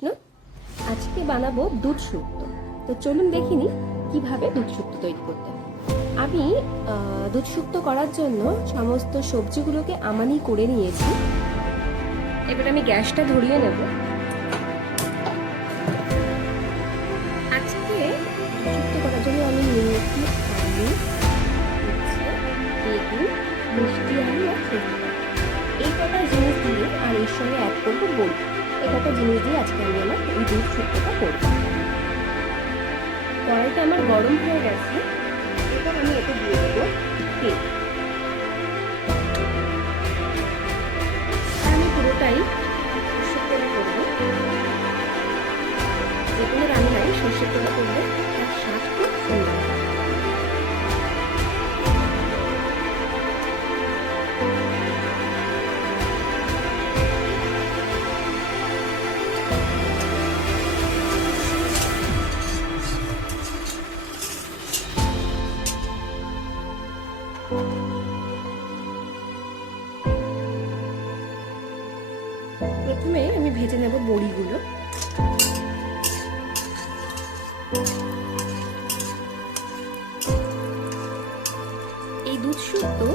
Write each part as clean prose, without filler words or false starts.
কৃষ্ণ। আজকে বানাবো দুধ শুক্তো। তো চলুন দেখিনি কিভাবে দুধ শুক্তো তৈরি করতে হয়। আমি দুধ শুক্তো করার জন্য সমস্ত সবজিগুলোকে আমানি করে নিয়েছি। এবার আমি গ্যাসটা ধরিয়ে নেব। আজকে দুধ শুক্তো করার জন্য আমি নিয়েছি আলু, বেগুন, মিষ্টি আলু আর সবজি। এই কটা জিনিস দিয়ে আর এর সঙ্গে অ্যাড করবো বড়ি। এই কটা জিনিস দিয়ে আজকে আমি আমার এই দুধ শুক্তোটা করবো। কড়াইটা আমার গরম হয়ে গেছে। এবার আমি এতে দিয়ে দেবো তেল। আমি পুরোটাই সর্ষের তেলে করবো। যে কোনো রান্নায় সর্ষের তেলে করলে তার স্বাদ খুব সুন্দর। প্রথমে আমি ভেজে নেব বড়িগুলো। এই দুধ শুক্তো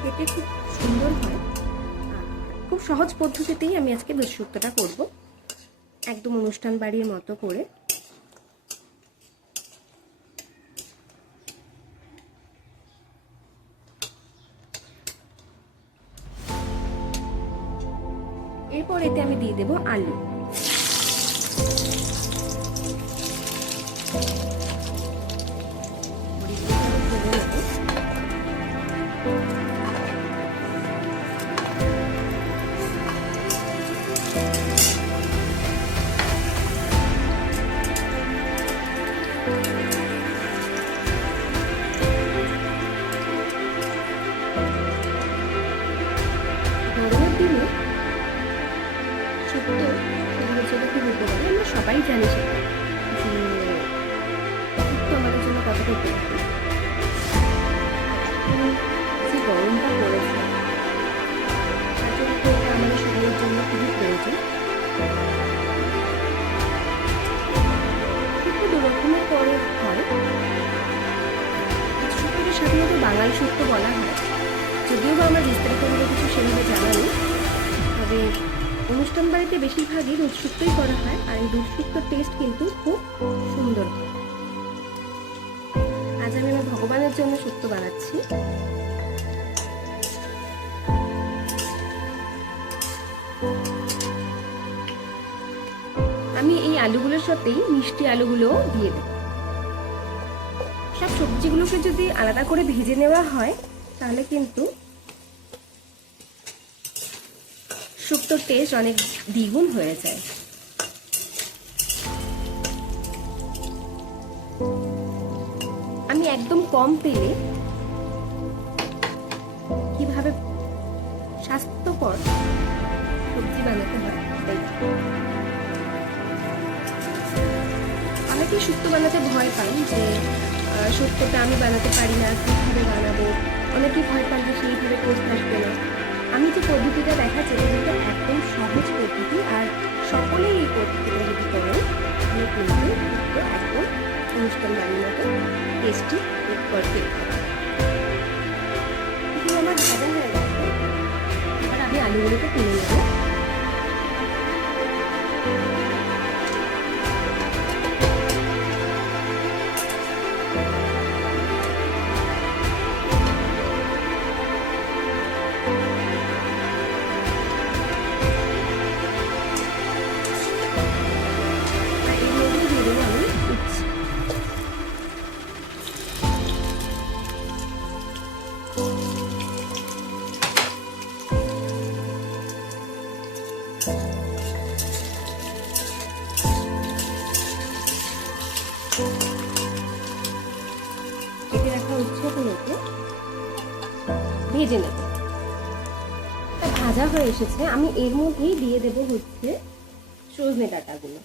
খেতে খুব সুন্দর হয়। খুব সহজ পদ্ধতিতেই আমি আজকে দুধ শুক্তোটা করব, একদম অনুষ্ঠান বাড়ির মতো করে। এরপর এতে আমি দিয়ে দেব আলু। গরমের দিনে শুক্তো শরীরের জন্য খুব উপকারী। আমরা সবাই জানি সেটা, যে শুক্তো আমাদের জন্য কতটা উপকারী। যে গরমটা পড়েছে তার জন্য তো এটা আমাদের শরীরের জন্য খুবই প্রয়োজন। শুক্তো দু রকমের করে হয়। শুক্তোকে সাধারণত বাঙালি শুক্তো বলা হয়, যদিও বা আমার বিস্তারিত কিছু সেভাবে জানা নেই। তবে অনুষ্ঠান বাড়িতে বেশিরভাগই দুধ শুক্তোই করা হয়, আর এই দুধ শুক্তোর টেস্ট কিন্তু খুব সুন্দর। আজ আমি আমার ভগবানের জন্য শুক্তো বানাচ্ছি। আমি এই আলুগুলোর সাথেই মিষ্টি আলুগুলো দিয়ে দেব। সব সবজিগুলোকে যদি আলাদা করে ভেজে নেওয়া হয় তাহলে কিন্তু শুক্তোর টেস্ট অনেক দ্বিগুণ হয়ে যায়। আমি একদম কম তেলে কিভাবে স্বাস্থ্যকর সবজি বানাতে হয় তাই। অনেকেই শুক্তো বানাতে ভয় পান, যে শুক্তোটা আমি বানাতে পারি না, কিভাবে বানাবো। অনেকেই ভয় পান যে সেইভাবে টেস্ট আসবে না। আমি যে পদ্ধতিটা দেখাচ্ছি এটা কিন্তু একদম সহজ পদ্ধতি, আর সকলেই এই পদ্ধতিটা যদি করেন তাহলে কিন্তু শুক্তো একদম অনুষ্ঠান বাড়ির মতো টেস্টি পারফেক্ট হবে। এগুলো আমার ভাজা হয়ে গেছে। এবার আমি আলুগুলোকে তুলে নেব। কেটে রাখা উচ্ছেগুলোকে ভেজে নেব। ভাজা হয়ে এসেছে, আমি এর মধ্যেই দিয়ে দেব হচ্ছে সজনে ডাঁটাগুলো।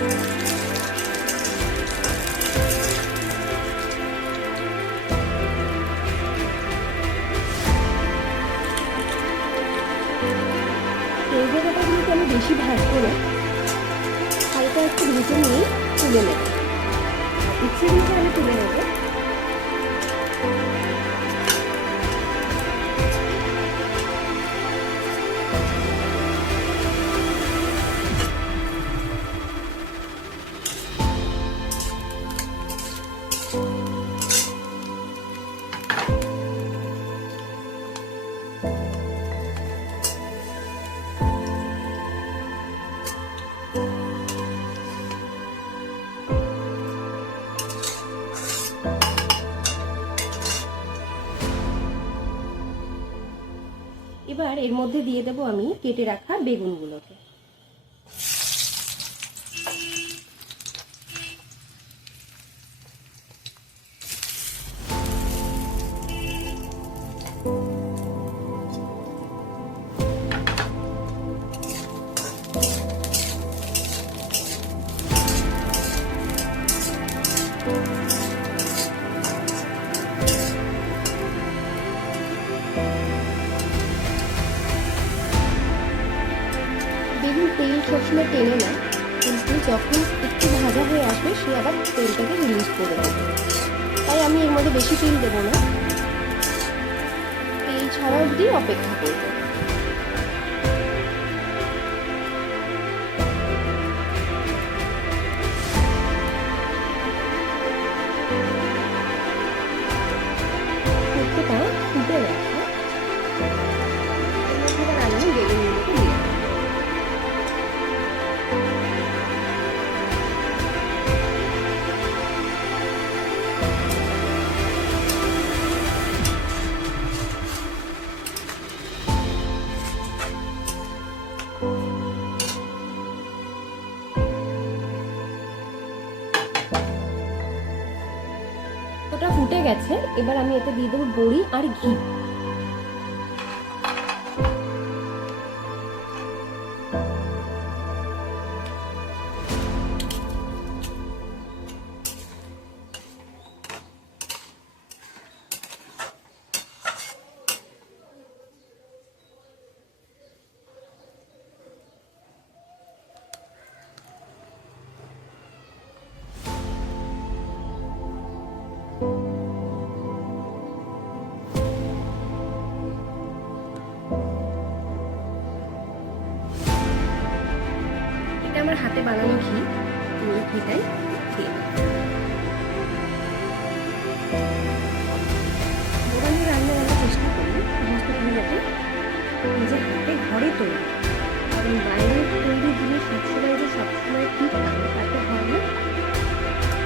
এই জায়গাটাগুলোকে আমি বেশি ভাজবো না, হালকা একটু ভেজে নিয়ে তুলে নেব। ইচ্ছে দিকে আমি তুলে নেব। এবার এর মধ্যে দিয়ে দেবো আমি কেটে রাখা বেগুনগুলোকে। বেগুন তেল সবসময় টেনে না, কিন্তু যখন একটু ভাজা হয়ে আসবে সে আবার তেলটাকে রিলিজ করে দেবে। তাই আমি এর মধ্যে বেশি তেল দেবো না, তেল ছাড়া অবধি অপেক্ষা করবো। শুক্তোটা ফুটে গেছে, এর মধ্যে এবার আমি বেগুনগুলোকে দিয়ে দেবো। ওটা ফুটে গেছে, এবার আমি এতে দিয়ে দেবো বড়ি আর ঘি। এটা আমার হাতে বানানো ঘি, আমি এই ঘিটাই দিয়ে দেবো। আমি রান্না করার চেষ্টা করি সমস্ত কিছু যাতে নিজের হাতে ঘরে তৈরি, কারণ বাইরের তৈরি জিনিস সবসময় যে সবসময় ঠিক থাকে তা তো হয় না।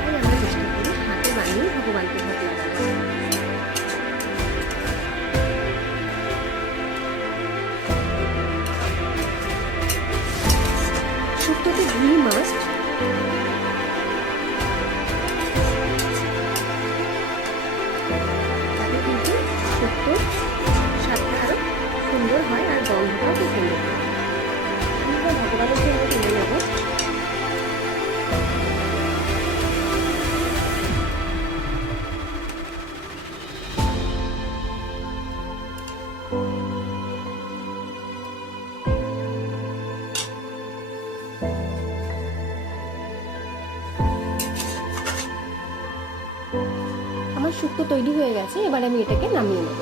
তাই আমরা চেষ্টা করি হাতে বানিয়ে ভগবানকে ভোগ লাগানো। শুক্তোতে ঘি মাস্ট। তাতে কিন্তু শুক্তোর স্বাদটা আরো সুন্দর হয় আর গন্ধটাও খুব সুন্দর হয়। আমি ভগবানের জন্য তুলে নেব। আমার শুক্তো তৈরি হয়ে গেছে, এবার আমি এটাকে নামিয়ে নেব।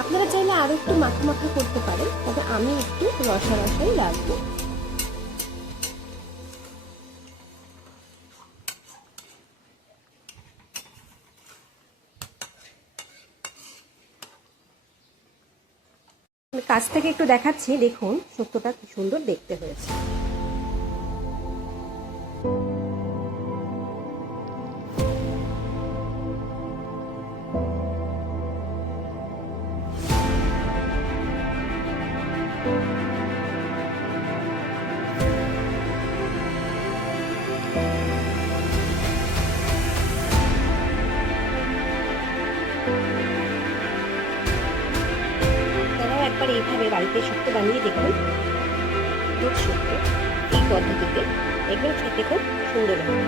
আপনারা চাইলে আরো একটু মাখা মাখা করতে পারেন, তবে আমি একটু রসা রসাই রাখবো। আমি কাছ থেকে একটু দেখাচ্ছি, দেখুন শুক্তোটা কি সুন্দর দেখতে হয়েছে। একবার এইভাবে বাড়িতে শুক্তো বানিয়ে দেখুন, দুধ শুক্তো এই পদ্ধতিতে। দেখবেন খেতে খুব সুন্দর হয়।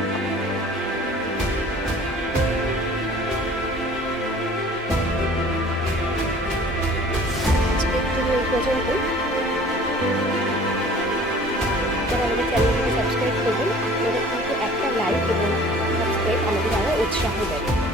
আজকের জন্য এই পর্যন্ত। যারা আমাদের চ্যানেলটিকে সাবস্ক্রাইব করবেন, আমাদের কিন্তু একটা লাইক এবং সাবস্ক্রাইব আমাদের আরও উৎসাহ দেবে।